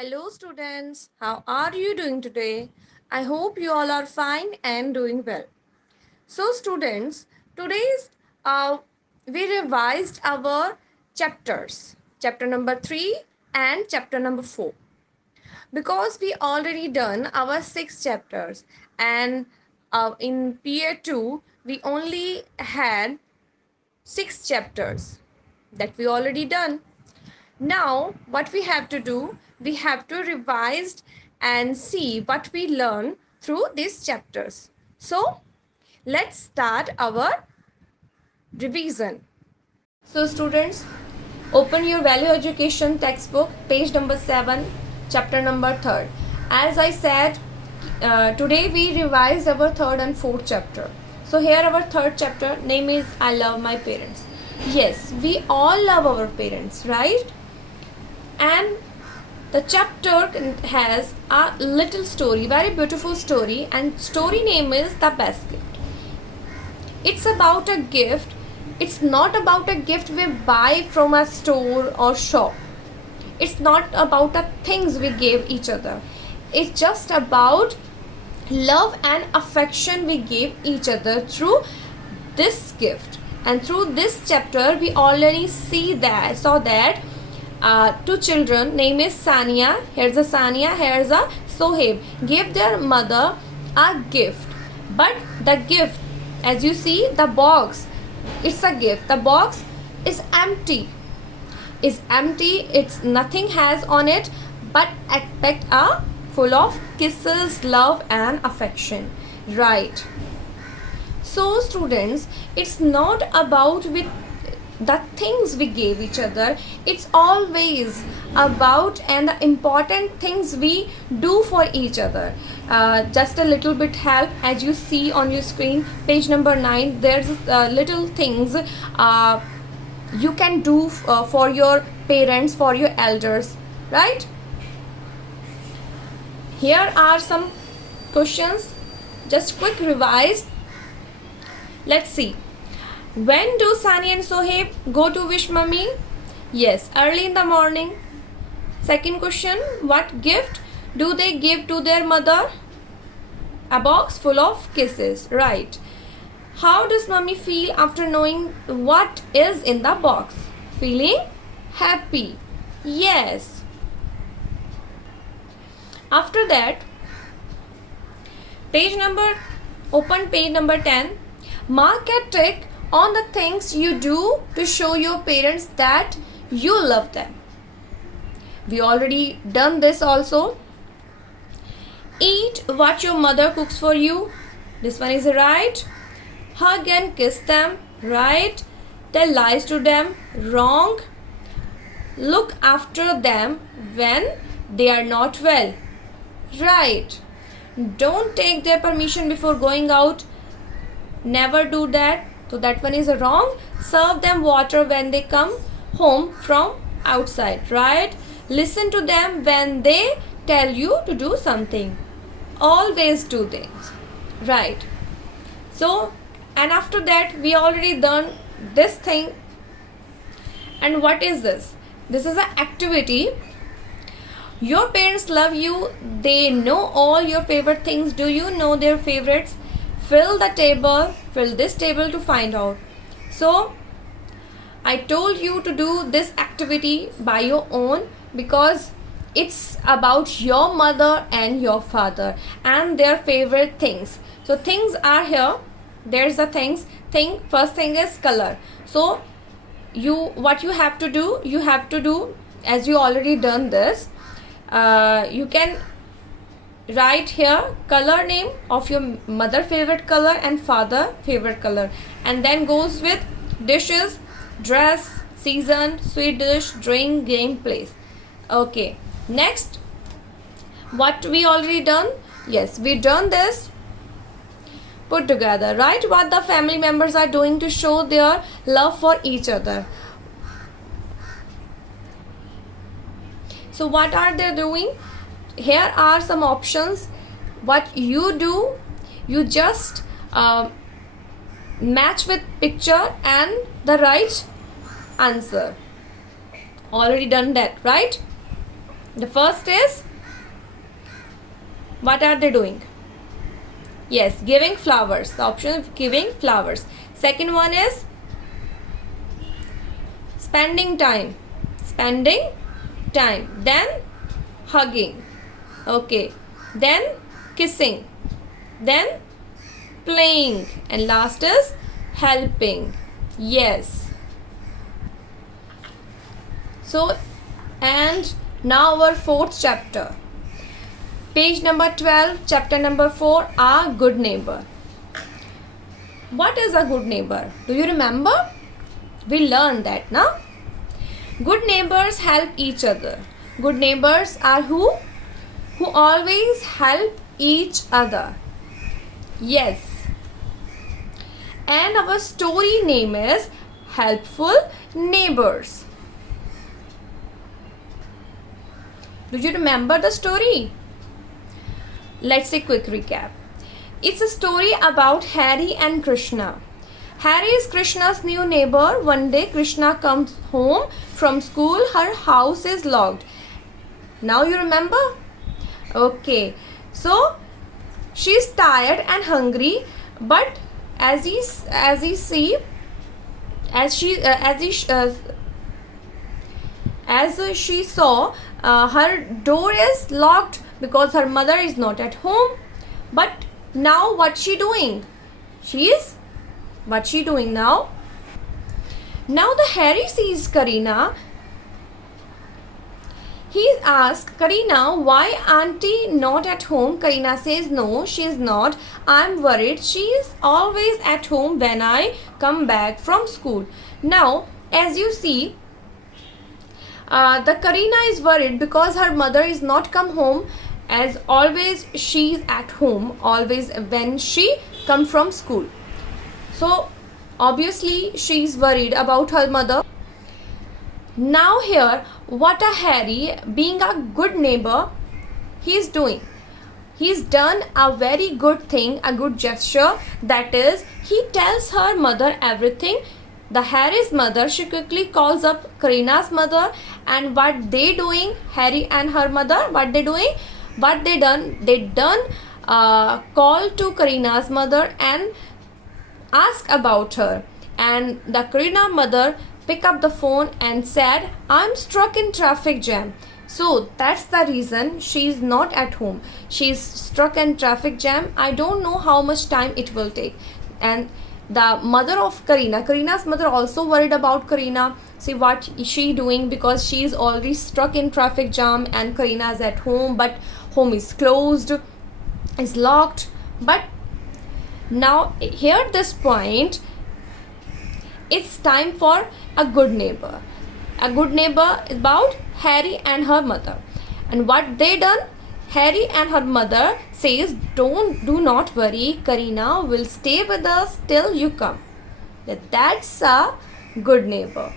Hello, students. How are you doing today? I hope you all are fine and doing well. So, students, today's we revised our chapters, chapter number 3 and chapter number 4, because we already done our 6 chapters, and in peer 2 we only had 6 chapters that we already done. Now, what we have to do, we have to revise and see what we learn through these chapters. So, let's start our revision. So, students, open your value education textbook, page number 7, chapter number 3rd. As I said, today we revised our 3rd and 4th chapter. So, here our 3rd chapter name is I Love My Parents. Yes, we all love our parents, right? And the chapter has a little story, very beautiful story, and story name is The Best Gift. It's about a gift. It's not about a gift we buy from a store or shop. It's not about the things we give each other. It's just about love and affection we give each other through this gift. And through this chapter we already saw that two children, name is Sania, here's a Sania, here's a Sohaib, gave their mother a gift. But the gift, as you see, the box, it's a gift, the box is empty, it's nothing has on it but expect a full of kisses, love and affection, right? So students, it's not about with the things we gave each other, it's always about and the important things we do for each other. Just a little bit help, as you see on your screen, page number 9, there's little things you can do for your parents, for your elders, right? Here are some questions, just quick revise. Let's see. When do Sani and Sohaib go to wish mummy? Yes, early in the morning. Second question, what gift do they give to their mother? A box full of kisses, right? How does mummy feel after knowing what is in the box? Feeling happy. Yes. After that, open page number 10. Mark a tick on the things you do to show your parents that you love them. We already done this also. Eat what your mother cooks for you. This one is right. Hug and kiss them, right? Tell lies to them, wrong. Look after them when they are not well, right? Don't take their permission before going out. Never do that. So that one is wrong. Serve them water when they come home from outside, right? Listen to them when they tell you to do something. Always do things, right? So, and after that we already done this thing. And what is this? This is an activity. Your parents love you. They know all your favorite things. Do you know their favorites? Fill this table to find out. So I told you to do this activity by your own because it's about your mother and your father and their favorite things. So things are here. There's the things. First thing is color. So what you have to do, as you already done this, you can write here color name of your mother favorite color and father favorite color, and then goes with dishes, dress, season, sweet dish, drink, game, place. Okay, next, what we already done? Yes, we done this. Put together, write what the family members are doing to show their love for each other. So what are they doing? Here are some options. What you do, you just match with picture and the right answer. Already done that, right? The first is, what are they doing? Yes, giving flowers. The option of giving flowers. Second one is spending time. Spending time. Then hugging. Okay. Then kissing. Then playing. And last is helping. Yes. So, and now our fourth chapter. Page number 12, chapter number 4, A Good Neighbor. What is a good neighbor? Do you remember? We learned that, na? Good neighbors help each other. Good neighbors are who? Who always help each other. Yes. And our story name is Helpful Neighbors. Do you remember the story? Let's say quick recap. It's a story about Harry and Krishna. Harry is Krishna's new neighbor. One day Krishna comes home from school. Her house is locked. Now you remember? Okay. So she's tired and hungry, but as she saw, her door is locked because her mother is not at home. But now what's she doing? What's she doing now? Now the Harry sees Karina. He asks Karina, why auntie not at home? Karina says, no, she is not. I'm worried. She is always at home when I come back from school. Now, as you see, the Karina is worried because her mother is not come home. As always, she is at home always when she come from school. So obviously she is worried about her mother. Now here, what a Harry, being a good neighbor, he is doing. He's done a very good thing, a good gesture. That is, he tells her mother everything. The Harry's mother, she quickly calls up Karina's mother, and what they doing, Harry and her mother, what they doing? What they done call to Karina's mother and ask about her, and the Karina mother pick up the phone and said, I'm stuck in traffic jam. So that's the reason she's not at home. She's stuck in traffic jam. I don't know how much time it will take. And the mother of Karina's mother also worried about Karina. See what is she doing, because she is already stuck in traffic jam and Karina is at home, but home is closed, is locked. But now here at this point, it's time for a good neighbor. A good neighbor is about Harry and her mother. And what they done? Harry and her mother says, do not worry, Karina will stay with us till you come. That's a good neighbor.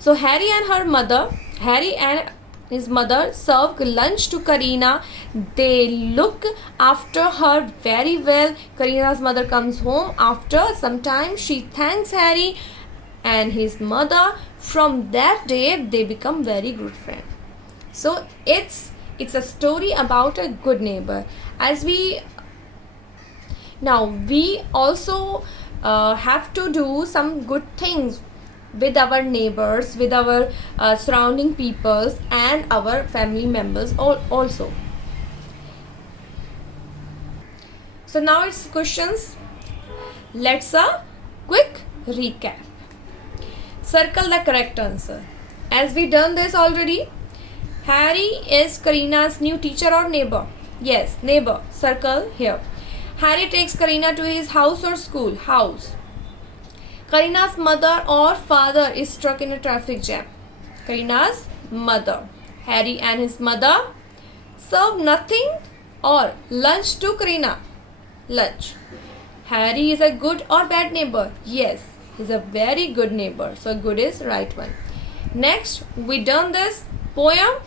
So Harry and his mother serve lunch to Karina. They look after her very well. Karina's mother comes home after some time. She thanks Harry and his mother. From that day, they become very good friends. So it's a story about a good neighbor. We also have to do some good things with our neighbors, with our surrounding peoples and our family members also. So now it's questions. Let's a quick recap. Circle the correct answer. As we done this already, Harry is Karina's new teacher or neighbor? Yes, neighbor. Circle here. Harry takes Karina to his house or school? House. Karina's mother or father is stuck in a traffic jam? Karina's mother. Harry and his mother serve nothing or lunch to Karina? Lunch. Harry is a good or bad neighbor? Yes, he's a very good neighbor. So good is right one. Next, we done this poem.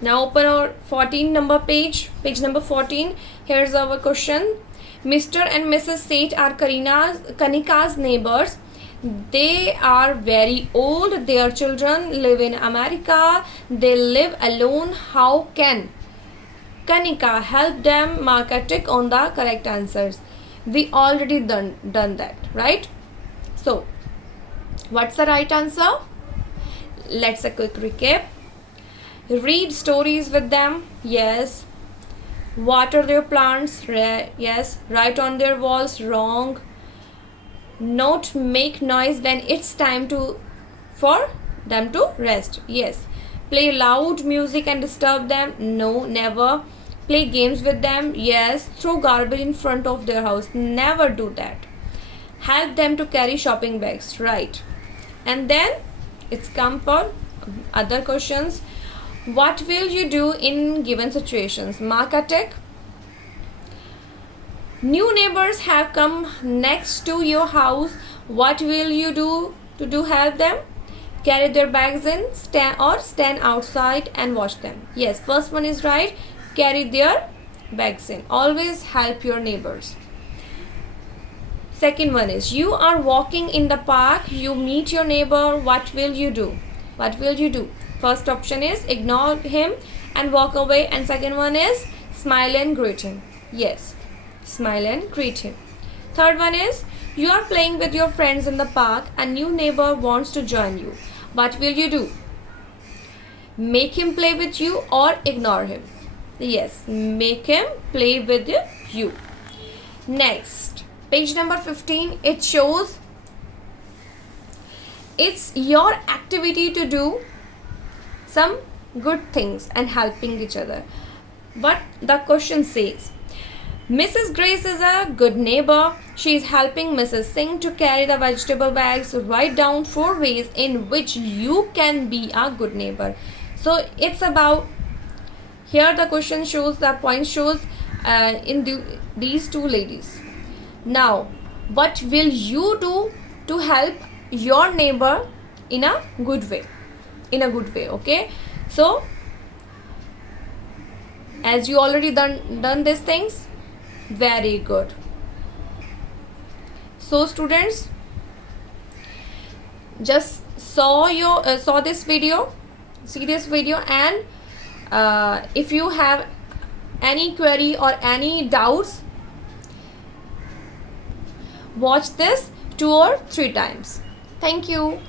Now open our 14 number page number 14. Here's our question. Mr. and Mrs. Seth are Kanika's neighbors. They are very old. Their children live in America. They live alone. How can Kanika help them? Mark a tick on the correct answers. We already done that, right? So, what's the right answer? Let's a quick recap. Read stories with them. Yes. Water their plants. Yes. Write on their walls. Wrong. Not make noise when it's time for them to rest. Yes. Play loud music and disturb them. No, never. Play games with them. Yes. Throw garbage in front of their house. Never do that. Help them to carry shopping bags. Right. And then it's come for other questions. What will you do in given situations? Mark a tick. New neighbors have come next to your house. What will you do to help them? Carry their bags in, stand outside and watch them. Yes, first one is right. Carry their bags in. Always help your neighbors. Second one is, you are walking in the park. You meet your neighbor. What will you do? What will you do? First option is ignore him and walk away. And second one is smile and greet him. Yes, smile and greet him. Third one is, you are playing with your friends in the park. A new neighbor wants to join you. What will you do? Make him play with you or ignore him? Yes, make him play with you. Next, page number 15. It shows it's your activity to do some good things and helping each other. But the question says, Mrs. Grace is a good neighbor. She is helping Mrs. Singh to carry the vegetable bags. Write down 4 ways in which you can be a good neighbor. So it's about, here the question shows, the point shows these two ladies. Now, what will you do to help your neighbor in a good way? Okay? So, as you already done these things, very good. So students, just saw this video, see this video, and if you have any query or any doubts, watch this 2 or 3 times. Thank you.